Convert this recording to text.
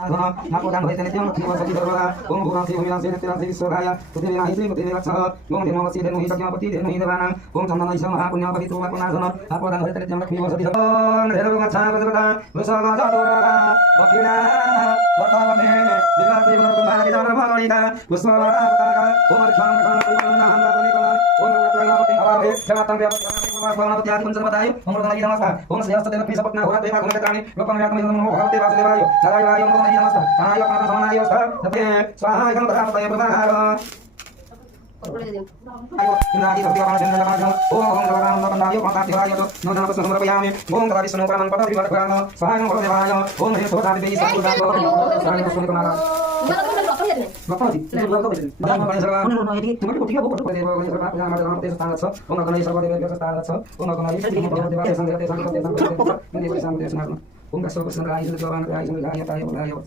Aku dan berita yang tiba saja berdoa, pulang si umilan sini tidak sih suraya, putih yang itu putih yang sah, di mau masih dan hidup yang putih dan hidup mana, sama isam aku nyapa itu aku nasono, aku dan berita yang tiba saja berdoa, dari rumah sana berdoa, bersama satu doa, wakilnya, wakilnya, bila tiba kembali kita berbalik, bersama aku, umar jangan kau nahan aku nikah, umar jangan aku jangan tampil Selamat hati pun sempat ayo, umur lagi dalam masa, umur sejarah setelah pisah pernah, orang tua aku kami, lupa melihat kami semua, orang tua setelah ayo, lagi umur lagi dalam masa, ayo karena sama ayo tapi sahai kan berapa yang berharga. Ayo, kita lagi seperti apa yang kita lakukan, orang orang ayo kontak di ayo, nona pesan berapa yang ini, tadi semua orang pada di mana, sahai kan berapa ayo, ini sudah tadi bisa sudah, sahai pesan kenalan. Berapa sih? Berapa sih? Berapa banyak serba? Cuma kita tiga buku. Yang ada standar so, orang kena serba dia biasa standar so, orang kena itu dia sampai sampai. Ini bisa sampai sampai. Enggak so pesan kayak itu orang kayak itu kayak tayo.